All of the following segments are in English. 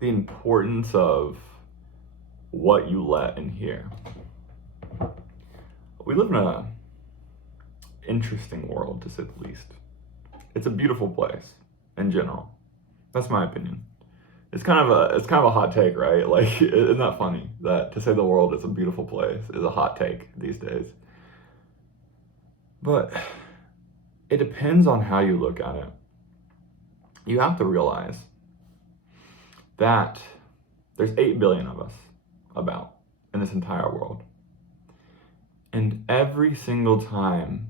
the importance of what you let in here. We live in a interesting world, to say the least. It's a beautiful place in general. That's my opinion. It's kind of a hot take, right? Like, isn't that funny that to say the world is a beautiful place is a hot take these days? But it depends on how you look at it. You have to realize that there's 8 billion of us about in this entire world. And every single time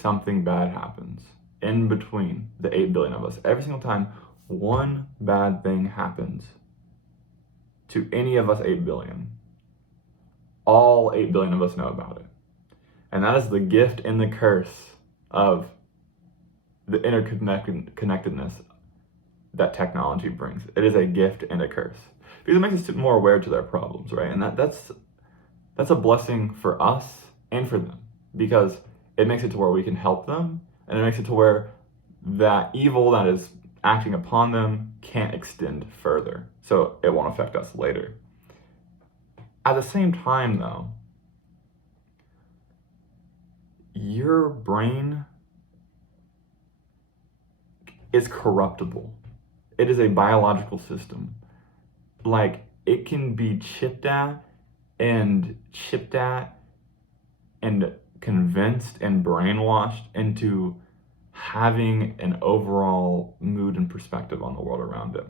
something bad happens in between the 8 billion of us, every single time one bad thing happens to any of us 8 billion, all 8 billion of us know about it. And that is the gift and the curse of the interconnectedness that technology brings. It is a gift and a curse because it makes us more aware to their problems, right? And that's a blessing for us and for them because it makes it to where we can help them, and it makes it to where that evil that is acting upon them can't extend further, so it won't affect us later. At the same time, though, your brain is corruptible. It is a biological system. Like, it can be chipped at and convinced and brainwashed into having an overall mood and perspective on the world around it.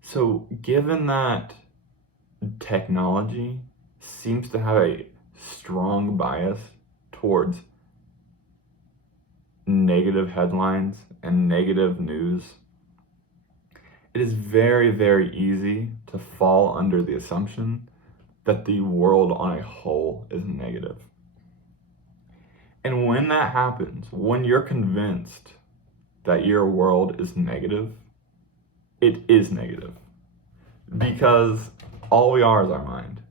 So, given that technology seems to have a strong bias towards negative headlines and negative news, it is very, very easy to fall under the assumption that the world on a whole is negative. And when that happens, when you're convinced that your world is negative, it is negative. Because all we are is our mind.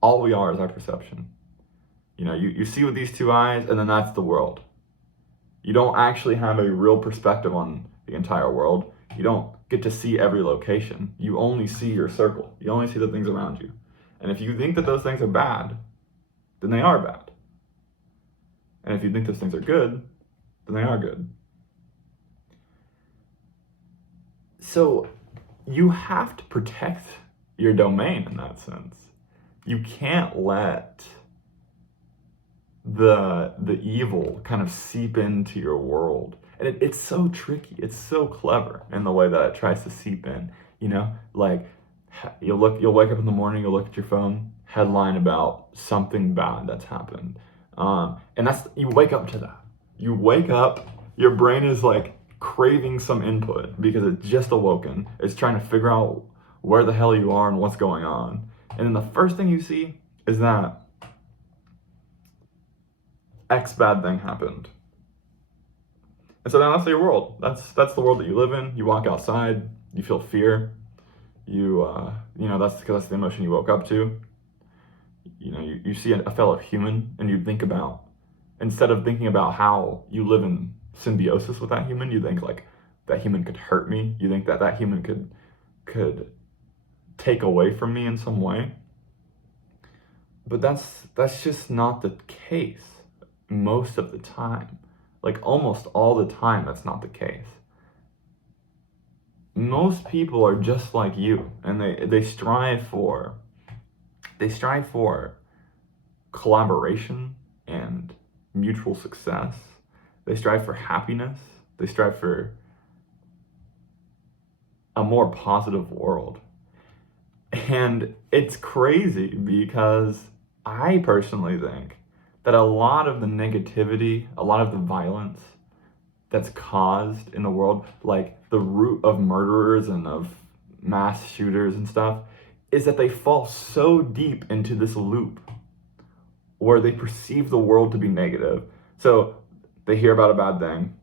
All we are is our perception. You know, you see with these two eyes, and then that's the world. You don't actually have a real perspective on the entire world. You don't get to see every location. You only see your circle. You only see the things around you. And if you think that those things are bad, then they are bad. And if you think those things are good, then they are good. So you have to protect your domain in that sense. You can't let the evil kind of seep into your world. And it's so tricky. It's so clever in the way that it tries to seep in. You know, like you'll wake up in the morning, you'll look at your phone, headline about something bad that's happened. And you wake up to that. You wake up, your brain is like craving some input because it's just awoken. It's trying to figure out where the hell you are and what's going on. And then the first thing you see is that X bad thing happened. And so now that's your world. That's the world that you live in. You walk outside, you feel fear. That's because that's the emotion you woke up to. You know, you see a fellow human and you think about, instead of thinking about how you live in symbiosis with that human, you think like that human could hurt me. You think that human could take away from me in some way. But that's just not the case most of the time. Like almost all the time, that's not the case. Most people are just like you, and they strive for collaboration and mutual success. They strive for happiness. They strive for a more positive world. And it's crazy because I personally think that a lot of the negativity, a lot of the violence that's caused in the world, like the root of murderers and of mass shooters and stuff, is that they fall so deep into this loop where they perceive the world to be negative. So they hear about a bad thing,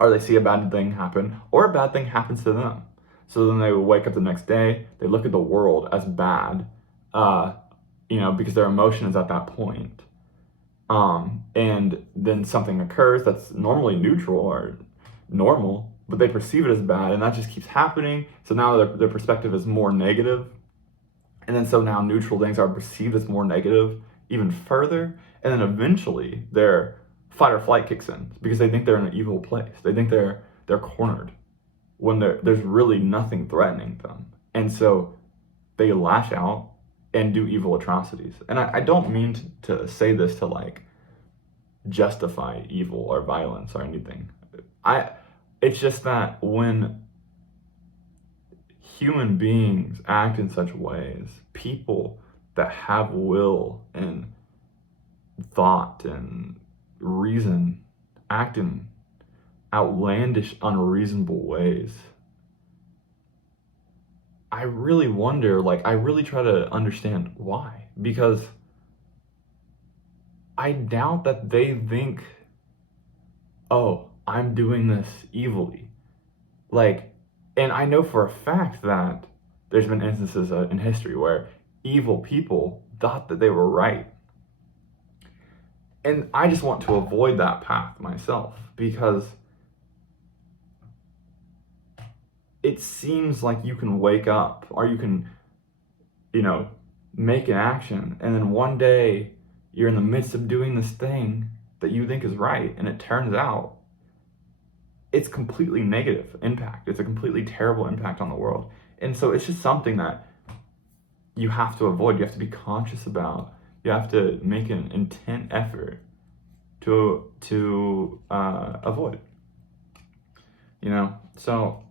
or they see a bad thing happen, or a bad thing happens to them. So then they wake up the next day, they look at the world as bad, because their emotion is at that point. And then something occurs that's normally neutral or normal, but they perceive it as bad, and that just keeps happening. So now their perspective is more negative, and then so now neutral things are perceived as more negative even further, and then eventually their fight or flight kicks in because they think they're in an evil place. They think they're cornered when there's really nothing threatening them, and so they lash out and do evil atrocities. And I don't mean to say this to like justify evil or violence or anything. It's just that when human beings act in such ways, people that have will and thought and reason act in outlandish, unreasonable ways, I really wonder, like, I really try to understand why. Because I doubt that they think, oh, I'm doing this evilly. Like, and I know for a fact that there's been instances in history where evil people thought that they were right. And I just want to avoid that path myself because it seems like you can wake up or you can, make an action, and then one day you're in the midst of doing this thing that you think is right, and it turns out it's completely negative impact. It's a completely terrible impact on the world. And so it's just something that you have to avoid. You have to be conscious about. You have to make an intent effort to avoid. So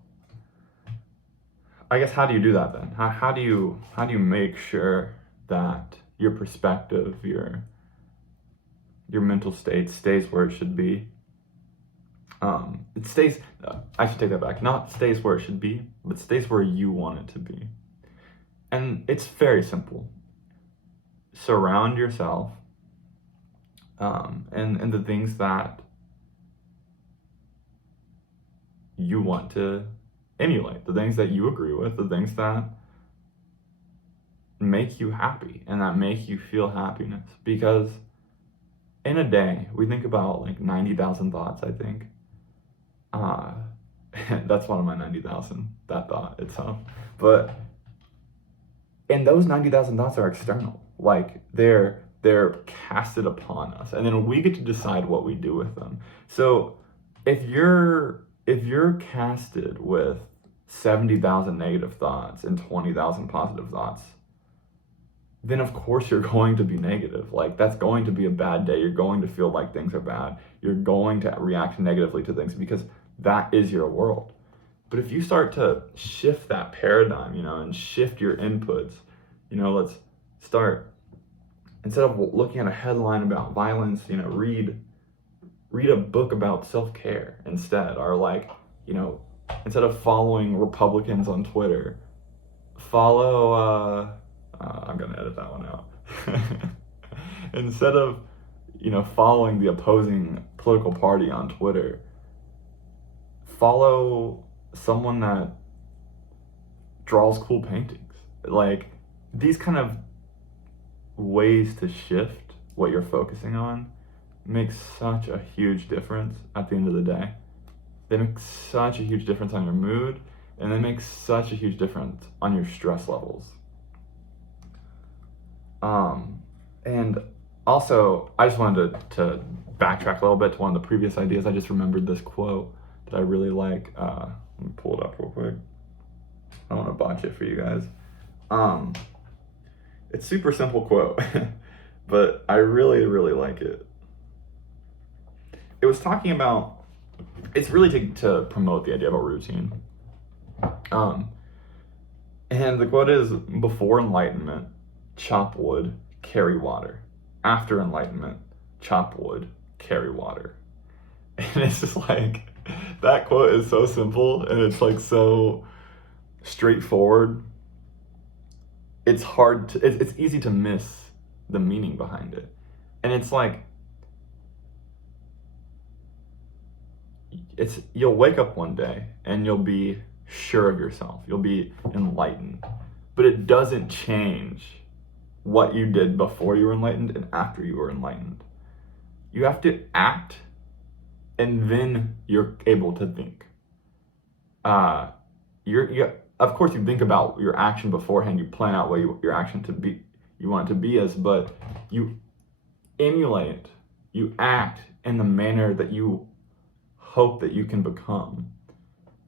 I guess how do you do that then? How do you make sure that your perspective, your mental state stays where it should be? It stays, I should take that back, not stays where it should be, but stays where you want it to be. And it's very simple. Surround yourself and the things that you want to emulate, the things that you agree with, the things that make you happy and that make you feel happiness. Because in a day, we think about like 90,000 thoughts, I think. That's one of my 90,000, that thought itself. And those 90,000 thoughts are external. Like they're casted upon us, and then we get to decide what we do with them. So if you're casted with 70,000 negative thoughts and 20,000 positive thoughts, then of course you're going to be negative. Like that's going to be a bad day. You're going to feel like things are bad. You're going to react negatively to things because that is your world. But if you start to shift that paradigm, and shift your inputs, let's start, instead of looking at a headline about violence, read a book about self-care instead, or like, instead of following Republicans on Twitter, follow, I'm going to edit that one out. Instead of, following the opposing political party on Twitter, follow someone that draws cool paintings. Like these kind of ways to shift what you're focusing on makes such a huge difference at the end of the day. They make such a huge difference on your mood, and they make such a huge difference on your stress levels. And also, I just wanted to backtrack a little bit to one of the previous ideas. I just remembered this quote that I really like. Let me pull it up real quick. I don't want to botch it for you guys. It's a super simple quote, but I really, really like it. It was talking about, it's really to promote the idea of a routine. And the quote is, before enlightenment, chop wood, carry water. After enlightenment, chop wood, carry water. And it's just like, that quote is so simple and it's like so straightforward. It's hard to, it's easy to miss the meaning behind it. And it's like, you'll wake up one day and you'll be sure of yourself. You'll be enlightened. But it doesn't change what you did before you were enlightened and after you were enlightened. You have to act, and then you're able to think. of course you think about your action beforehand, you plan out what your action to be, you want it to be as, but you emulate, you act in the manner that you hope that you can become.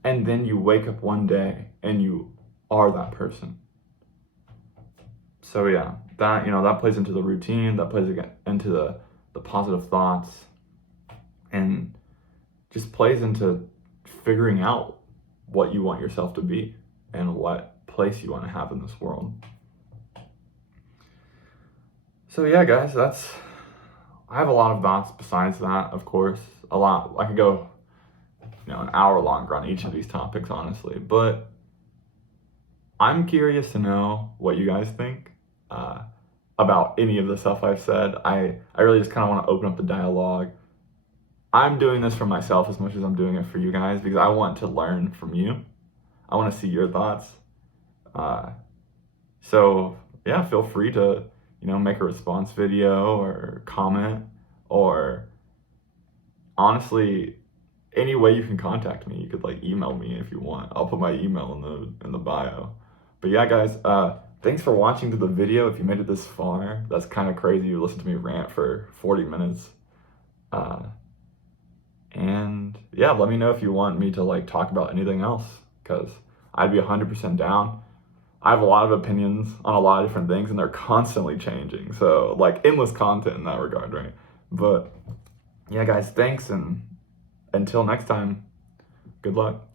And then you wake up one day and you are that person. So yeah, that, that plays into the routine, that plays into the positive thoughts, and just plays into figuring out what you want yourself to be and what place you want to have in this world. So yeah, guys, I have a lot of thoughts besides that, of course. A lot. I could go, an hour longer on each of these topics, honestly. But I'm curious to know what you guys think about any of the stuff I've said. I really just kind of want to open up the dialogue. I'm doing this for myself as much as I'm doing it for you guys because I want to learn from you. I want to see your thoughts. So yeah, feel free to, make a response video or comment, or honestly, any way you can contact me. You could email me if you want. I'll put my email in the bio. But yeah, guys, thanks for watching to the video. If you made it this far, that's kind of crazy. You listened to me rant for 40 minutes. And yeah, let me know if you want me to talk about anything else, because I'd be 100% down. I have a lot of opinions on a lot of different things, and they're constantly changing. So endless content in that regard, right? But yeah, guys, thanks, and until next time, good luck.